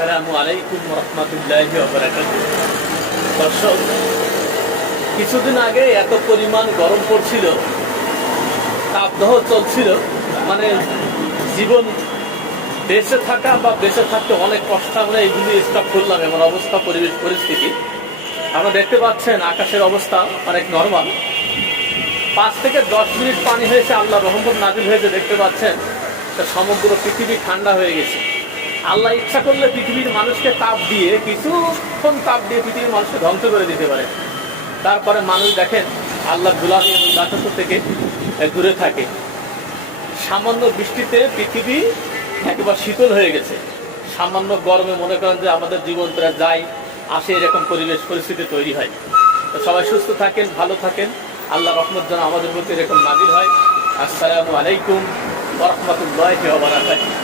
আসসালামু আলাইকুম রহমতুল্লাহি ওয়া বারাকাতুহু। দর্শক, কিছুদিন আগে এত পরিমাণ গরম পড়ছিল, তাপদাহ চলছিল, মানে জীবন বেঁচে থাকা বা বেঁচে থাকতে অনেক কষ্ট। আমরা এইগুলি স্টপ করলাম, এমন অবস্থা, পরিবেশ পরিস্থিতি। আপনারা দেখতে পাচ্ছেন আকাশের অবস্থা অনেক নরমাল। 5 থেকে 10 মিনিট পানি হয়েছে, আল্লাহ রহমত নাজিল হয়েছে, দেখতে পাচ্ছেন সমগ্র পৃথিবী ঠান্ডা হয়ে গেছে। আল্লাহ ইচ্ছা করলে পৃথিবীর মানুষকে তাপ দিয়ে, কিছুক্ষণ তাপ দিয়ে পৃথিবীর মানুষকে ধ্বংস করে দিতে পারে। তারপরে মানুষ দেখেন আল্লাহ গুলামি এবং দাসত্ব থেকে দূরে থাকে। সামান্য বৃষ্টিতে পৃথিবী একবার শীতল হয়ে গেছে। সামান্য গরমে মনে করেন যে আমাদের জীবন প্রায় যায় আসে, এরকম পরিবেশ পরিস্থিতি তৈরি হয়। তো সবাই সুস্থ থাকেন, ভালো থাকেন। আল্লাহ রহমত যেন আমাদের প্রতি এরকম নাজিল হয়। আসসালামু আলাইকুম ওয়া রাহমাতুল্লাহি ওয়া বারাকাতুহু।